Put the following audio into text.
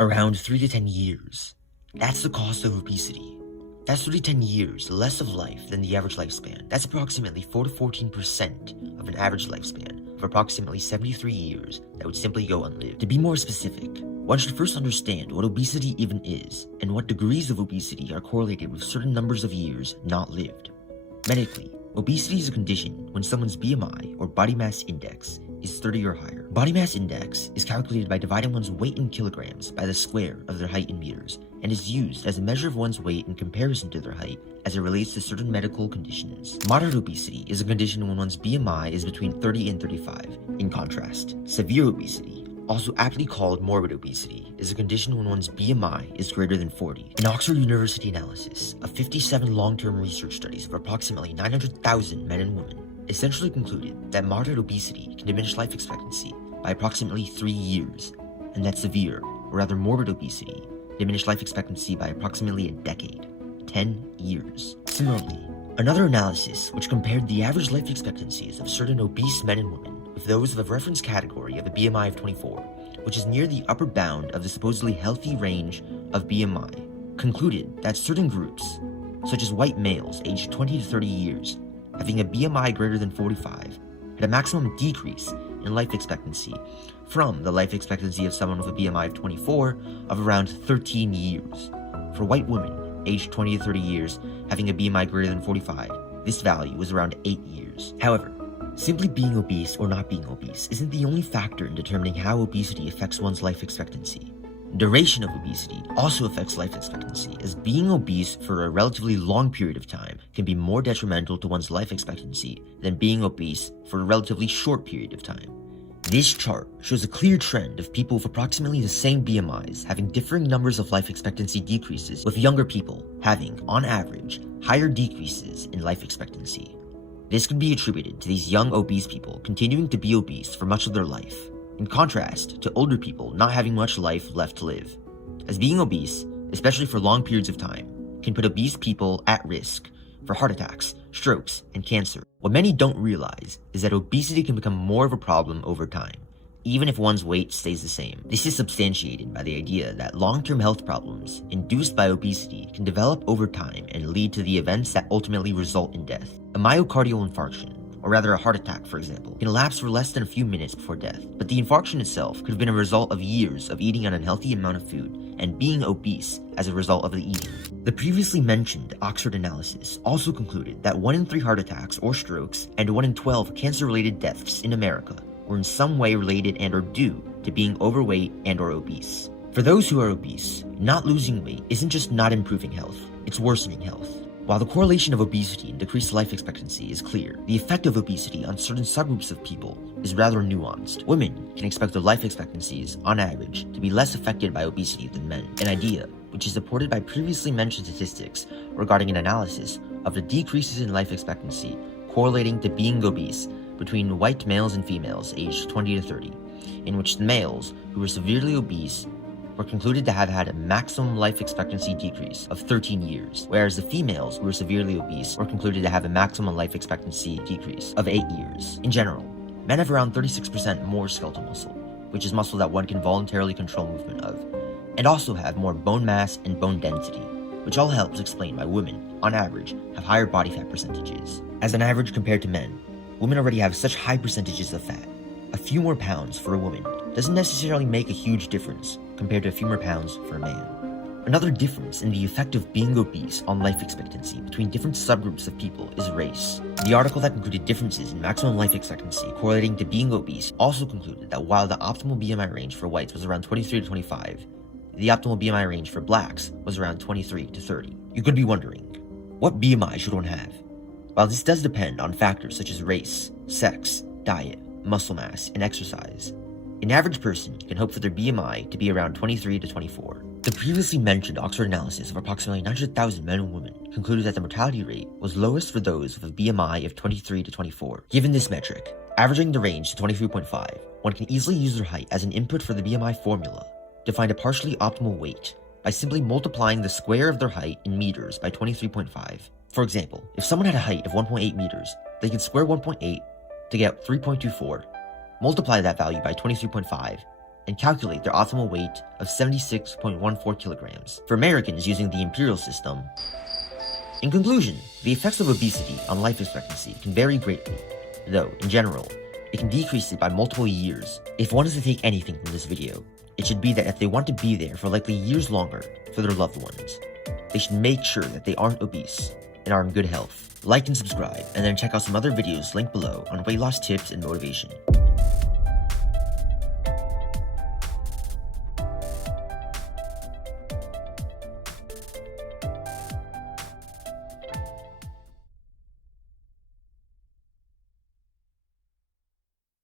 Around 3 to 10 years. That's the cost of obesity. That's 3 to 10 years less of life than the average lifespan. That's approximately 4 to 14% of an average lifespan of approximately 73 years that would simply go unlived. To be more specific, one should first understand what obesity even is and what degrees of obesity are correlated with certain numbers of years not lived. Medically, obesity is a condition when someone's BMI or body mass index is 30 or higher. Body mass index is calculated by dividing one's weight in kilograms by the square of their height in meters, and is used as a measure of one's weight in comparison to their height as it relates to certain medical conditions. Moderate obesity is a condition when one's BMI is between 30 and 35. In contrast, severe obesity, also aptly called morbid obesity, is a condition when one's BMI is greater than 40. An Oxford University analysis of 57 long-term research studies of approximately 900,000 men and women essentially concluded that moderate obesity can diminish life expectancy by approximately 3 years, and that severe, or rather morbid obesity, diminished life expectancy by approximately a decade, 10 years. Similarly, another analysis which compared the average life expectancies of certain obese men and women with those of a reference category of a BMI of 24, which is near the upper bound of the supposedly healthy range of BMI, concluded that certain groups, such as white males aged 20 to 30 years, having a BMI greater than 45, had a maximum decrease in life expectancy from the life expectancy of someone with a BMI of 24 of around 13 years. For white women aged 20 to 30 years having a BMI greater than 45, this value was around 8 years. However, simply being obese or not being obese isn't the only factor in determining how obesity affects one's life expectancy. Duration of obesity also affects life expectancy, as being obese for a relatively long period of time can be more detrimental to one's life expectancy than being obese for a relatively short period of time. This chart shows a clear trend of people with approximately the same BMIs having differing numbers of life expectancy decreases, with younger people having, on average, higher decreases in life expectancy. This could be attributed to these young obese people continuing to be obese for much of their life, in contrast to older people not having much life left to live, as being obese, especially for long periods of time, can put obese people at risk for heart attacks, strokes, and cancer. What many don't realize is that obesity can become more of a problem over time, even if one's weight stays the same. This is substantiated by the idea that long-term health problems induced by obesity can develop over time and lead to the events that ultimately result in death. A myocardial infarction, or rather a heart attack for example, can lapse for less than a few minutes before death, but the infarction itself could have been a result of years of eating an unhealthy amount of food and being obese as a result of the eating. The previously mentioned Oxford analysis also concluded that 1 in 3 heart attacks or strokes and 1 in 12 cancer-related deaths in America were in some way related and or due to being overweight and or obese. For those who are obese, not losing weight isn't just not improving health, it's worsening health. While the correlation of obesity and decreased life expectancy is clear, the effect of obesity on certain subgroups of people is rather nuanced. Women can expect their life expectancies, on average, to be less affected by obesity than men, an idea which is supported by previously mentioned statistics regarding an analysis of the decreases in life expectancy correlating to being obese between white males and females aged 20 to 30, in which the males who were severely obese were concluded to have had a maximum life expectancy decrease of 13 years, whereas the females who were severely obese were concluded to have a maximum life expectancy decrease of 8 years. In general, men have around 36% more skeletal muscle, which is muscle that one can voluntarily control movement of, and also have more bone mass and bone density, which all helps explain why women, on average, have higher body fat percentages. As an average compared to men, women already have such high percentages of fat. A few more pounds for a woman doesn't necessarily make a huge difference compared to a few more pounds for a man. Another difference in the effect of being obese on life expectancy between different subgroups of people is race. The article that concluded differences in maximum life expectancy correlating to being obese also concluded that while the optimal BMI range for whites was around 23 to 25, the optimal BMI range for blacks was around 23 to 30. You could be wondering, what BMI should one have? While this does depend on factors such as race, sex, diet, muscle mass, and exercise, an average person can hope for their BMI to be around 23 to 24. The previously mentioned Oxford analysis of approximately 900,000 men and women concluded that the mortality rate was lowest for those with a BMI of 23 to 24. Given this metric, averaging the range to 23.5, one can easily use their height as an input for the BMI formula to find a partially optimal weight by simply multiplying the square of their height in meters by 23.5. For example, if someone had a height of 1.8 meters, they could square 1.8 to get 3.24, multiply that value by 23.5, and calculate their optimal weight of 76.14 kilograms for Americans using the imperial system. In conclusion, the effects of obesity on life expectancy can vary greatly, though, in general, it can decrease it by multiple years. If one is to take anything from this video, it should be that if they want to be there for likely years longer for their loved ones, they should make sure that they aren't obese and are in good health. Like and subscribe, and then check out some other videos linked below on weight loss tips and motivation.